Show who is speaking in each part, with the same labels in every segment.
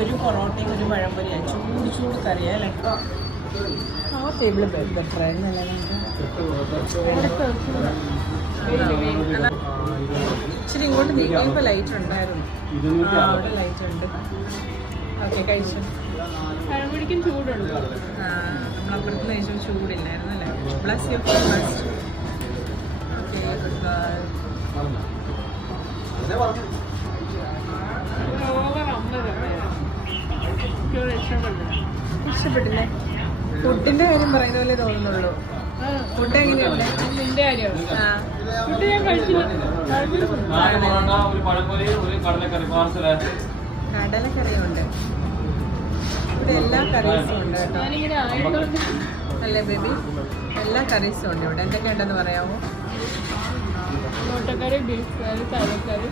Speaker 1: ഒരു പൊറോട്ടയും ഒരു പഴംപൊരിയാണ് ചൂട് ചൂട് കറിയാ അല്ലേ? ആ. ടേബിൾ ബെറ്റർ ആയിരുന്നല്ലേ ഇച്ചിരി ഇങ്ങോട്ട് നീക്കിയപ്പോൾ ലൈറ്റ് ഉണ്ടായിരുന്നു. ആ അവിടെ ലൈറ്റ് ഉണ്ട്. ഓക്കെ കഴിച്ചു.
Speaker 2: പഴംപൊരിക്കും ചൂടുണ്ട്.
Speaker 1: ആ, നമ്മളപ്പുറത്ത് കഴിച്ചു ചൂടില്ലായിരുന്നു അല്ലേ? ബ്ലസ് യു ഓക്കെ
Speaker 2: ഓവർ
Speaker 1: ഇഷ്ടപ്പെട്ടില്ലേ? ഫുഡിന്റെ കാര്യം പറയുന്ന പോലെ തോന്നുന്നുള്ളൂ. ഫുഡ് എങ്ങനെയുണ്ട്?
Speaker 2: നിന്റെ കാര്യമാണ് ഫുഡ് ഞാൻ കഴിച്ചില്ല.
Speaker 1: കടലക്കറിയുണ്ട്. ഇവിടെ എല്ലാ കറീസും ഉണ്ട് കേട്ടോ.
Speaker 2: ഞാനിങ്ങനെ ആയതുകൊണ്ട്
Speaker 1: അല്ലേ ബേബി? എല്ലാ കറീസും ഉണ്ട് ഇവിടെ. പറയാമോ?
Speaker 2: മുട്ടക്കറി beef curry തലക്കറി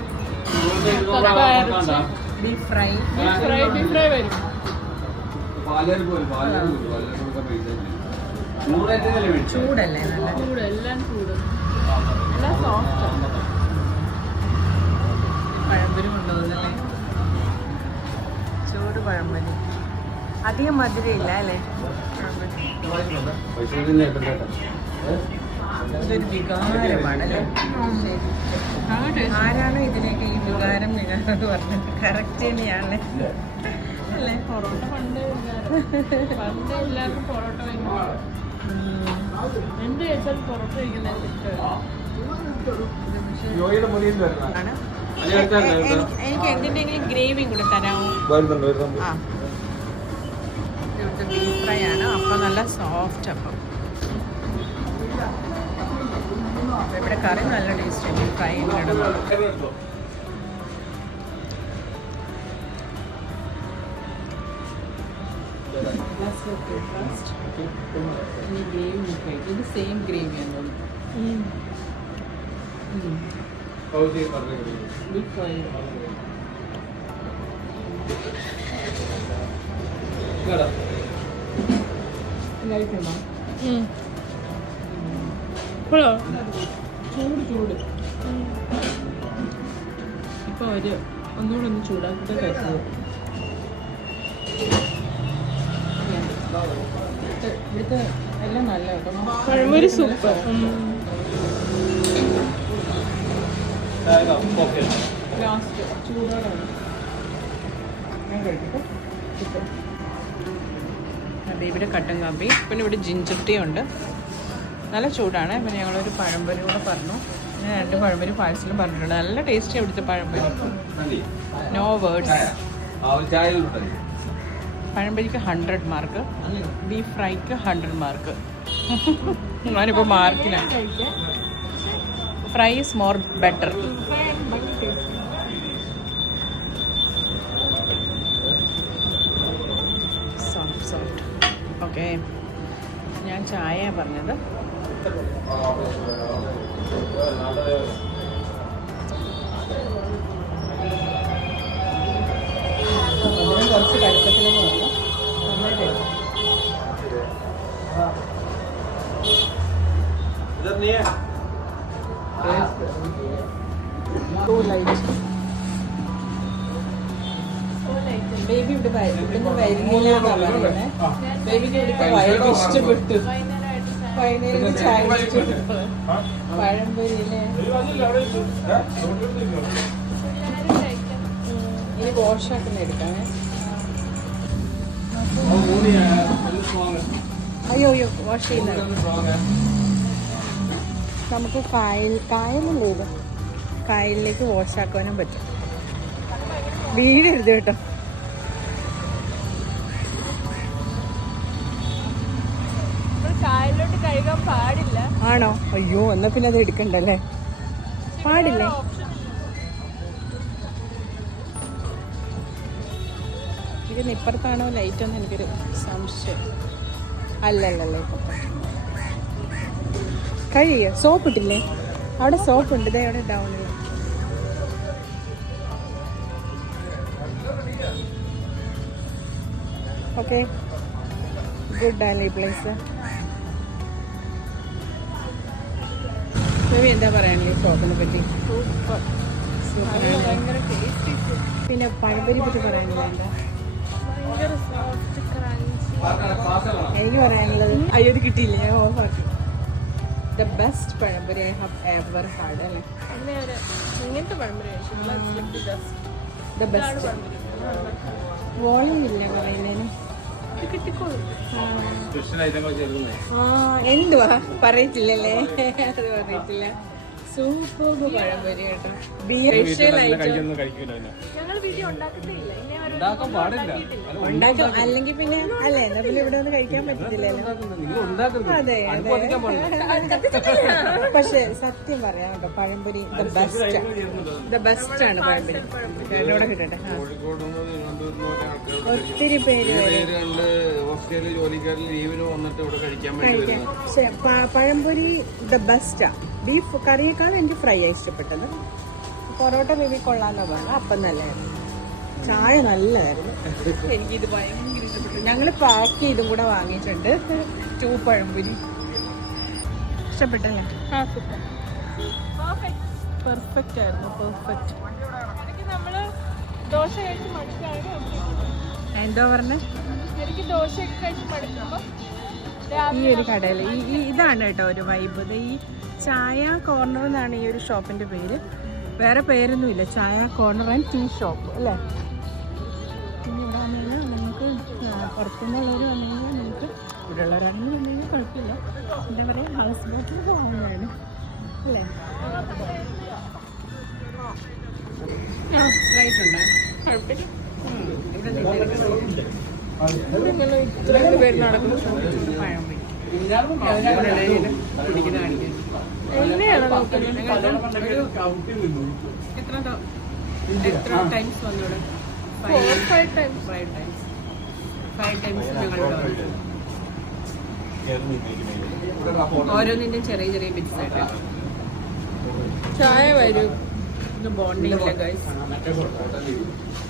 Speaker 1: beef fry
Speaker 2: beef fry beef fry വരും.
Speaker 1: ചൂടല്ലേ നല്ല
Speaker 2: ചൂട് എല്ലാം ചൂട്. എല്ലാം സോഫ്റ്റ്
Speaker 1: പഴംപൊരി കൊണ്ടുപോകുന്നല്ലേ ചൂട് പഴംപൊരി. അധികം അല്ലേ?
Speaker 3: പൈസ തന്നെ എത്തണ്ടേട്ടാ
Speaker 1: ഇതൊരു വികാരമാണല്ലേ. ആരാണ് ശരി. ആരാണോ ഇതിനെയൊക്കെ ഈ വികാരം വികാരം എന്ന് പറഞ്ഞത്? കറക്റ്റ് തന്നെയാണല്ലേ? അല്ലേ?
Speaker 2: പൊറോട്ട പണ്ട് പണ്ട് എല്ലാവർക്കും പൊറോട്ട ഭയങ്കര എന്ത് കഴിച്ചാലും പൊറോട്ട
Speaker 1: കഴിക്കുന്ന എനിക്ക് എന്തിന്റെങ്കിലും ഗ്രേവി കൂടെ തരാമോ? ഇവിടുത്തെ ബീഫ് ഫ്രൈ ആണ്. അപ്പം നല്ല സോഫ്റ്റ് അപ്പം. ഇവിടെ കറി നല്ല ടേസ്റ്റ് ബീഫ് ഫ്രൈ ഇടുന്നത് ഈ ഗ്രേവി കഴിക്കും ഇത് സെയിം ഗ്രേവിയാണ് ബീഫ് ഫ്രൈ കഴിക്കണോ
Speaker 2: കൊള്ളോ
Speaker 1: ചൂട് ചൂട് ഇപ്പൊ അവർ ഒന്നുകൂടെ ഒന്ന് ചൂടാക്കിട്ട് കഴിച്ചത് എല്ലാം നല്ല
Speaker 2: പഴംപൊരി സൂപ്പർ
Speaker 1: ലാസ്റ്റ് ചൂടോടെ. ഞാൻ കഴിക്കട്ടെ? ബേബിയുടെ കട്ടൻ കാപ്പി പിന്നെ ഇവിടെ ജിഞ്ചർ ടീ ഉണ്ട്. നല്ല ചൂടാണ്. പിന്നെ ഞങ്ങളൊരു പഴംപൊരി കൂടെ പറഞ്ഞു. ഞാൻ രണ്ട് പഴംപൊരി പാഴ്സലും പറഞ്ഞിട്ടുണ്ട്. നല്ല ടേസ്റ്റ് ഇവിടുത്തെ പഴംപൊരി. നോ വേർഡ്സ് പഴംപൊരിക്ക് ഹൺഡ്രഡ് മാർക്ക് ബീഫ് ഫ്രൈക്ക് ഹൺഡ്രഡ് മാർക്ക് ഞാനിപ്പോൾ മാർക്കിലാണ് fry is more better soft soft okay ഞാൻ ചായ പറഞ്ഞത്. ബേബി ഇവിടെ ഇവിടുന്ന് വരുന്നില്ല പറയുന്നത് ബേബിക്ക് ഇവിടുത്തെ വയറ് ഇഷ്ടപ്പെട്ടു. വൈകുന്നേരം ചായ പഴംപൊരിയിലെ ഇനി വാഷാക്കുന്ന എടുക്കാമേ. അയ്യോ അയ്യോ വാഷ് ചെയ്യുന്നത് നമുക്ക് കായൽ കായലല്ലേ ഇത്? കായലിലേക്ക് വാഷ് ആക്കാനും പറ്റും. വീഴരുത് കേട്ടോ.
Speaker 2: കായലിലോട്ട് കഴുകാൻ പാടില്ല.
Speaker 1: ആണോ? അയ്യോ എന്നാ പിന്നെ അത് എടുക്കണ്ടല്ലേ? പാടില്ലേ? ഇതിന് ഇപ്പുറത്താണോ ലൈറ്റ് ഒന്നും എനിക്കൊരു സംശയം. അല്ലല്ലല്ലേ ഇപ്പുറത്ത്. കഴിയുക സോപ്പ് ഇട്ടില്ലേ അവിടെ സോപ്പ് ഉണ്ട് ഇതേ അവിടെ ഡൗണിൽ ഓക്കെ ഗുഡ് ആൻഡ് ഈ പ്ലേസ് രവി എന്താ പറയാനുള്ള സോപ്പിനെ ഷോപ്പിനെ പറ്റി പിന്നെ പഴംപരി പറ്റി പറയാനില്ല എനിക്ക് പറയാനുള്ളത് അയ്യോ ഇത് കിട്ടിയില്ല. ഓഫാക്കി the best pazhampori I have ever had അല്ലേ?
Speaker 2: ഇങ്ങനത്തെ പഴംപൊരി
Speaker 1: ദ ബെസ്റ്റ് വോളിയം ഇല്ല പറയുന്നതിന്. എന്തുവാ? പറയത്തില്ലല്ലേ? അത് പറയത്തില്ല. സൂപ്പർ പഴംപൊരി കേട്ടോ. അല്ലെങ്കിൽ പിന്നെ അല്ലേ എന്നാ പിന്നെ ഇവിടെ ഒന്ന് കഴിക്കാൻ പറ്റത്തില്ലല്ലോ. അതെ അതെ. പക്ഷെ സത്യം പറയാം കേട്ടോ pazhampori the best the best ആണ് പഴംപൊരി ഇവിടെ കിട്ടട്ടെ. ഒത്തിരി പേര്
Speaker 3: ഓസ്ട്രേലിയ ജോലിക്കാരിൽ ലീവിന് വന്നിട്ട് ഇവിടെ കഴിക്കാൻ വേണ്ടി
Speaker 1: കഴിക്കാൻ.
Speaker 3: വരുന്നത്
Speaker 1: പക്ഷെ പ- പഴംപൊരി ദ ബെസ്റ്റാ ബീഫ് കറിയേക്കാൾ എനിക്ക് ഫ്രൈ ആയി ഇഷ്ടപ്പെട്ടത്. പൊറോട്ട ബേബി കൊള്ളാന്ന് പറഞ്ഞു അപ്പം നല്ലതായിരുന്നു. ചായ നല്ലതായിരുന്നു. എനിക്കിത് ഭയങ്കര ഇഷ്ടപ്പെട്ടു. ഞങ്ങൾ പാക്ക് ചെയ്തും കൂടെ വാങ്ങിയിട്ടുണ്ട്. ടൂ പഴംപൊരി. ഇഷ്ടപ്പെട്ടല്ലേ
Speaker 2: ആ സൂപ്പർ
Speaker 1: പെർഫെക്റ്റ് ആയിരുന്നു. പെർഫെക്റ്റ്
Speaker 2: എനിക്ക് നമ്മൾ ദോശ കഴിച്ച് മടുക്കാണ്
Speaker 1: എന്തോ പറഞ്ഞേ?
Speaker 2: എനിക്ക് ദോശയൊക്കെ കഴിച്ച് മടുക്കുമ്പോൾ
Speaker 1: ഈ ഒരു കടയിൽ ഈ ഇതാണ് കേട്ടോ ഒരു വൈബ് ഈ ചായ കോർണർ എന്നാണ് ഈ ഒരു ഷോപ്പിന്റെ പേര്. വേറെ പേരൊന്നുമില്ല. ചായ കോർണർ ആൻഡ് ടീ ഷോപ്പ് അല്ലേ? പിന്നെ ഇവിടെ വന്നാൽ നമുക്ക് ആ, പുറത്തുനിന്നുള്ളവർ വന്നു നമുക്ക് ഇവിടെ ഉള്ളവരാണെങ്കിൽ വന്നു കഴിഞ്ഞാൽ കുഴപ്പമില്ല. എന്താ പറയുക ഹൗസ് ബോട്ടിൽ പോകുന്നതാണ് അല്ലേ? കുഴപ്പമില്ല ഇവിടെ ഇത്രയും പേര് നടക്കുന്നു പഴം പോയി എത്ര ടൈംസ് വന്നു ഇവിടെ?
Speaker 2: Four five times
Speaker 1: five times five times ഞങ്ങൾ ഇവിടെ വന്നു ഓരോന്നിന്റെ ചെറിയ ചെറിയ ബിറ്റ്സ് ആയിട്ട്. ചായ വരും. ഇത് ബോണ്ടിങ് ഇല്ല ഗൈസ്